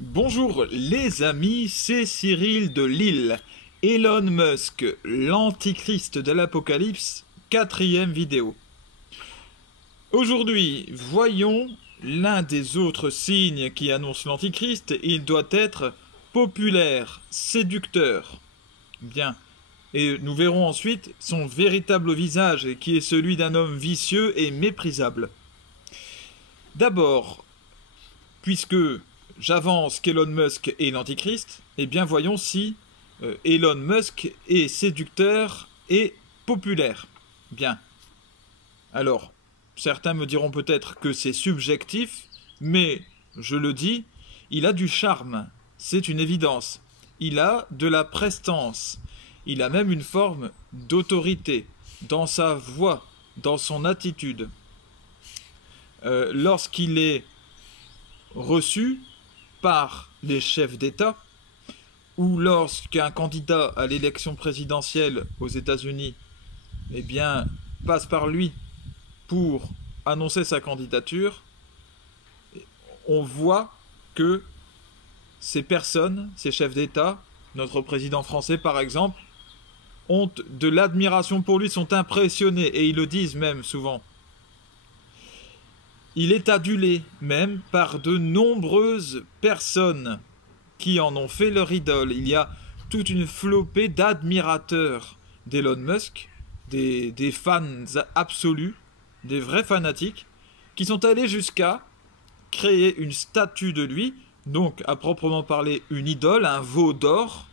Bonjour les amis, c'est Cyril de Lille. Elon Musk, l'antichrist de l'Apocalypse, 4e vidéo. Aujourd'hui, voyons l'un des autres signes qui annonce l'antichrist. Il doit être populaire, séducteur. Bien. Et nous verrons ensuite son véritable visage, qui est celui d'un homme vicieux et méprisable. D'abord, puisque j'avance qu'Elon Musk est l'antichrist, eh bien voyons si Elon Musk est séducteur et populaire. Bien. Alors, certains me diront peut-être que c'est subjectif, mais je le dis, il a du charme, c'est une évidence. Il a de la prestance, il a même une forme d'autorité dans sa voix, dans son attitude. Lorsqu'il est reçu par les chefs d'État, ou lorsqu'un candidat à l'élection présidentielle aux États-Unis eh bien, passe par lui pour annoncer sa candidature, on voit que ces personnes, ces chefs d'État, notre président français par exemple, ont de l'admiration pour lui, sont impressionnés, et ils le disent même souvent. Il est adulé même par de nombreuses personnes qui en ont fait leur idole. Il y a toute une flopée d'admirateurs d'Elon Musk, des fans absolus, des vrais fanatiques, qui sont allés jusqu'à créer une statue de lui, donc à proprement parler une idole, un veau d'or.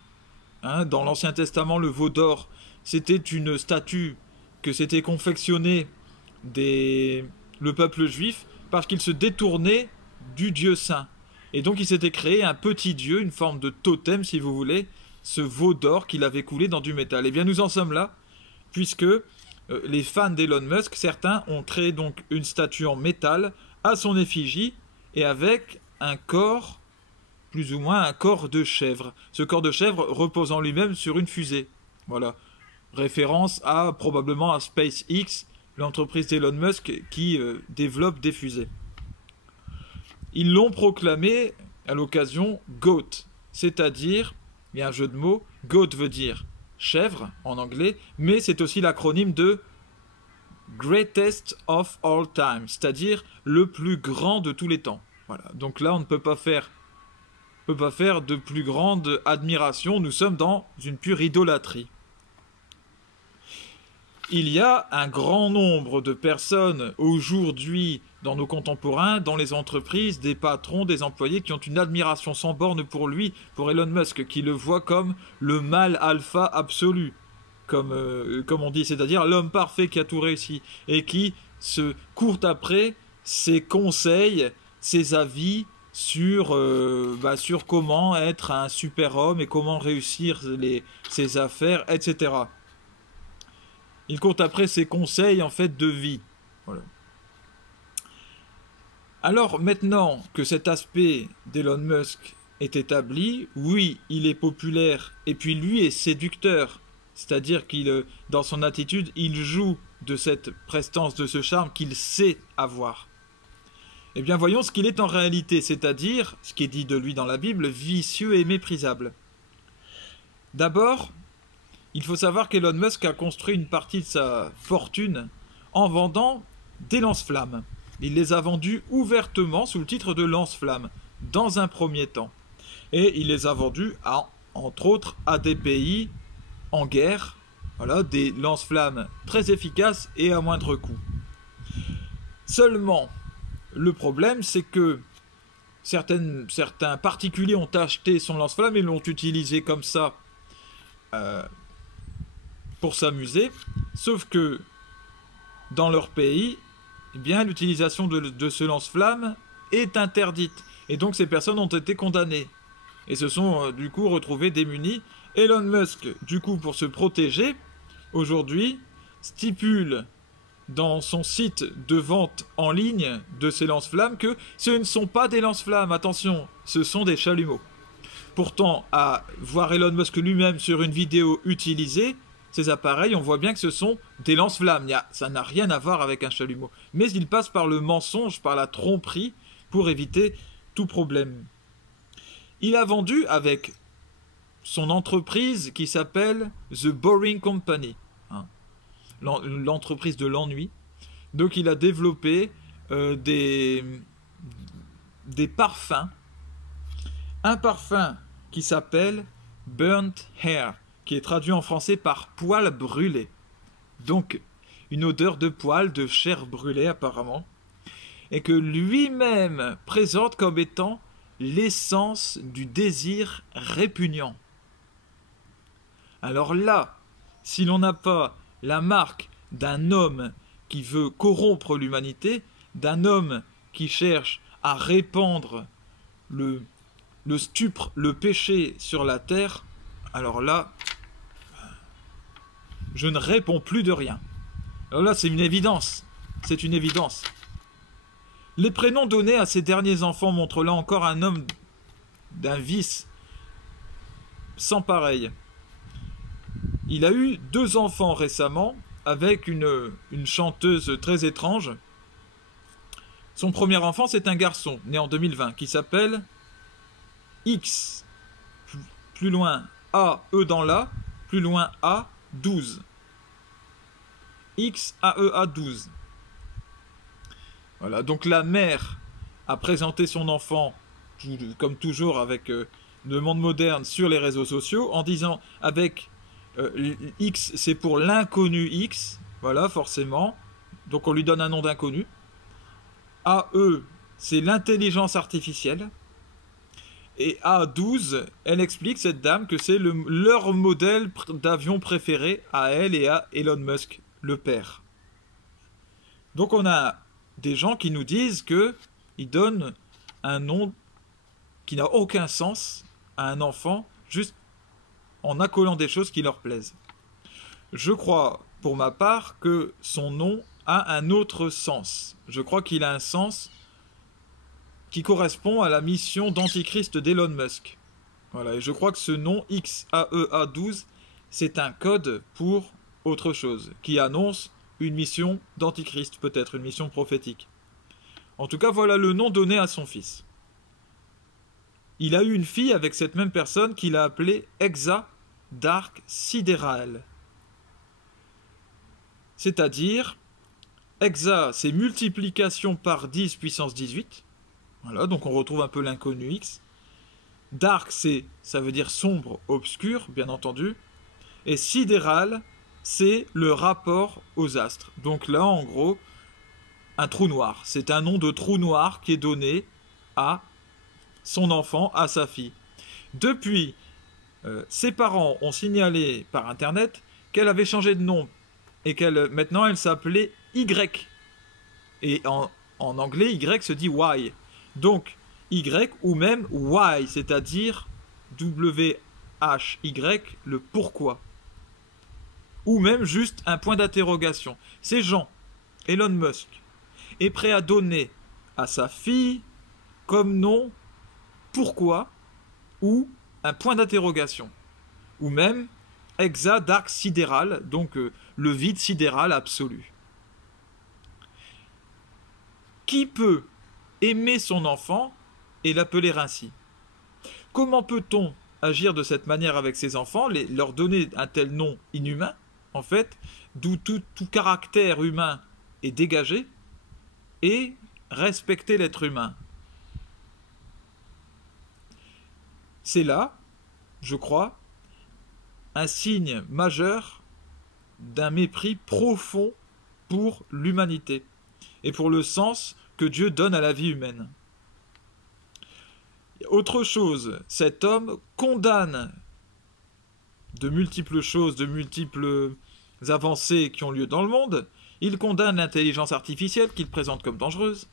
Dans l'Ancien Testament, le veau d'or, c'était une statue que s'était confectionnée le peuple juif, parce qu'il se détournait du Dieu saint. Et donc il s'était créé un petit dieu, une forme de totem si vous voulez, ce veau d'or qu'il avait coulé dans du métal. Et bien nous en sommes là, puisque les fans d'Elon Musk, certains ont créé donc une statue en métal à son effigie, et avec un corps, plus ou moins un corps de chèvre. Ce corps de chèvre reposant lui-même sur une fusée. Voilà. Référence probablement à SpaceX, l'entreprise d'Elon Musk qui développe des fusées. Ils l'ont proclamé à l'occasion GOAT, c'est-à-dire, il y a un jeu de mots, GOAT veut dire chèvre en anglais, mais c'est aussi l'acronyme de Greatest of All Time, c'est-à-dire le plus grand de tous les temps. Voilà. Donc là, on ne peut pas faire de plus grande admiration, nous sommes dans une pure idolâtrie. Il y a un grand nombre de personnes aujourd'hui dans nos contemporains, dans les entreprises, des patrons, des employés qui ont une admiration sans borne pour lui, pour Elon Musk, qui le voit comme le mâle alpha absolu, comme on dit, c'est-à-dire l'homme parfait qui a tout réussi, et qui se court après ses conseils, ses avis sur comment être un super-homme et comment réussir ses affaires, etc. Il compte après ses conseils en fait de vie. Voilà. Alors maintenant que cet aspect d'Elon Musk est établi, oui, il est populaire et puis lui est séducteur. C'est-à-dire qu'il, dans son attitude, il joue de cette prestance, de ce charme qu'il sait avoir. Eh bien voyons ce qu'il est en réalité, c'est-à-dire, ce qui est dit de lui dans la Bible, vicieux et méprisable. D'abord, il faut savoir qu'Elon Musk a construit une partie de sa fortune en vendant des lance-flammes. Il les a vendus ouvertement sous le titre de lance-flammes, dans un premier temps. Et il les a vendus, entre autres, à des pays en guerre. Voilà, des lance-flammes très efficaces et à moindre coût. Seulement, le problème, c'est que certains particuliers ont acheté son lance-flamme et l'ont utilisé comme ça pour s'amuser, sauf que dans leur pays, eh bien, l'utilisation de ce lance-flamme est interdite. Et donc ces personnes ont été condamnées. Et se sont du coup retrouvées démunies. Elon Musk, du coup, pour se protéger, aujourd'hui, stipule dans son site de vente en ligne de ces lance-flammes que ce ne sont pas des lance-flammes, attention, ce sont des chalumeaux. Pourtant, à voir Elon Musk lui-même sur une vidéo utiliser ces appareils, on voit bien que ce sont des lance-flammes. Ça n'a rien à voir avec un chalumeau. Mais il passe par le mensonge, par la tromperie, pour éviter tout problème. Il a vendu avec son entreprise qui s'appelle The Boring Company, hein, l'entreprise de l'ennui. Donc il a développé des parfums. Un parfum qui s'appelle Burnt Hair, qui est traduit en français par poil brûlé. Donc une odeur de poil, de chair brûlée apparemment, et que lui-même présente comme étant l'essence du désir répugnant. Alors là, si l'on n'a pas la marque d'un homme qui veut corrompre l'humanité, d'un homme qui cherche à répandre le stupre, le péché sur la terre, alors là, je ne réponds plus de rien. Alors là, c'est une évidence. C'est une évidence. Les prénoms donnés à ces derniers enfants montrent là encore un homme d'un vice sans pareil. Il a eu 2 enfants récemment avec une chanteuse très étrange. Son premier enfant, c'est un garçon né en 2020 qui s'appelle X. Plus loin A, E dans la, plus loin A, 12. X, A, E, A, 12. Voilà, donc la mère a présenté son enfant, comme toujours avec le monde moderne, sur les réseaux sociaux, en disant avec X, c'est pour l'inconnu X, voilà, forcément, donc on lui donne un nom d'inconnu. AE, c'est l'intelligence artificielle. Et A12, elle explique, cette dame, que c'est leur modèle d'avion préféré à elle et à Elon Musk, le père. Donc on a des gens qui nous disent qu'ils donnent un nom qui n'a aucun sens à un enfant, juste en accolant des choses qui leur plaisent. Je crois, pour ma part, que son nom a un autre sens. Je crois qu'il a un sens qui correspond à la mission d'antichrist d'Elon Musk. Voilà, et je crois que ce nom XAEA12, c'est un code pour autre chose, qui annonce une mission d'antichrist, peut-être une mission prophétique. En tout cas, voilà le nom donné à son fils. Il a eu une fille avec cette même personne qu'il a appelée Exa Dark Sidéral. C'est-à-dire, Exa, c'est multiplication par 10 puissance 18. Voilà, donc on retrouve un peu l'inconnu X. Dark, ça veut dire sombre, obscur, bien entendu. Et sidéral, c'est le rapport aux astres. Donc là, en gros, un trou noir. C'est un nom de trou noir qui est donné à son enfant, à sa fille. Depuis, ses parents ont signalé par Internet qu'elle avait changé de nom et maintenant elle s'appelait Y. Et en anglais, Y se dit Y. Donc, Y ou même Why, c'est-à-dire W-H-Y, le pourquoi. Ou même juste un point d'interrogation. Ces gens, Elon Musk, est prêt à donner à sa fille comme nom pourquoi ou un point d'interrogation. Ou même Exa Dark Sidéral, donc le vide sidéral absolu. Qui peut aimer son enfant et l'appeler ainsi? Comment peut-on agir de cette manière avec ses enfants, leur donner un tel nom inhumain, en fait, d'où tout caractère humain est dégagé, et respecter l'être humain? C'est là, je crois, un signe majeur d'un mépris profond pour l'humanité et pour le sens que Dieu donne à la vie humaine. Autre chose, cet homme condamne de multiples choses, de multiples avancées qui ont lieu dans le monde. Il condamne l'intelligence artificielle qu'il présente comme dangereuse.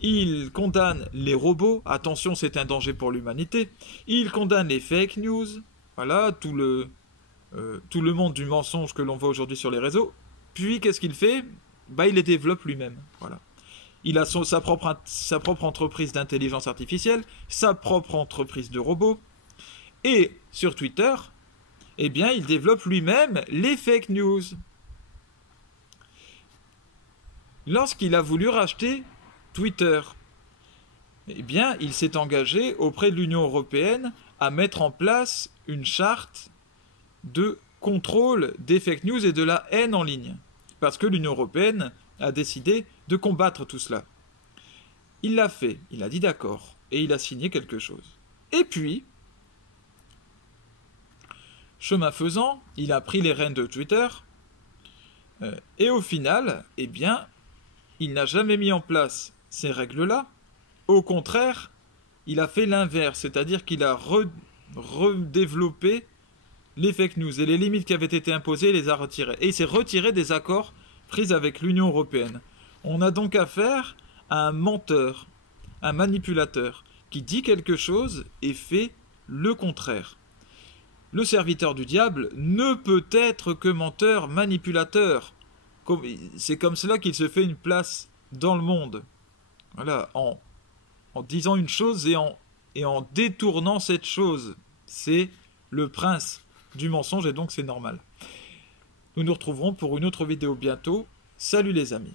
Il condamne les robots, attention, c'est un danger pour l'humanité. Il condamne les fake news, voilà, tout le monde du mensonge que l'on voit aujourd'hui sur les réseaux. Puis, qu'est-ce qu'il fait? Il les développe lui-même, voilà. Il a sa propre entreprise d'intelligence artificielle, sa propre entreprise de robots. Et sur Twitter, eh bien, il développe lui-même les fake news. Lorsqu'il a voulu racheter Twitter, eh bien, il s'est engagé auprès de l'Union européenne à mettre en place une charte de contrôle des fake news et de la haine en ligne. Parce que l'Union européenne a décidé de combattre tout cela. Il l'a fait, il a dit d'accord, et il a signé quelque chose. Et puis, chemin faisant, il a pris les rênes de Twitter, et au final, eh bien, il n'a jamais mis en place ces règles-là. Au contraire, il a fait l'inverse, c'est-à-dire qu'il a redéveloppé les fake news et les limites qui avaient été imposées, il les a retirées. Et il s'est retiré des accords pris avec l'Union européenne. On a donc affaire à un menteur, un manipulateur, qui dit quelque chose et fait le contraire. Le serviteur du diable ne peut être que menteur, manipulateur. C'est comme cela qu'il se fait une place dans le monde. Voilà, en disant une chose et en détournant cette chose. C'est le prince du mensonge et donc c'est normal. Nous nous retrouverons pour une autre vidéo bientôt. Salut les amis.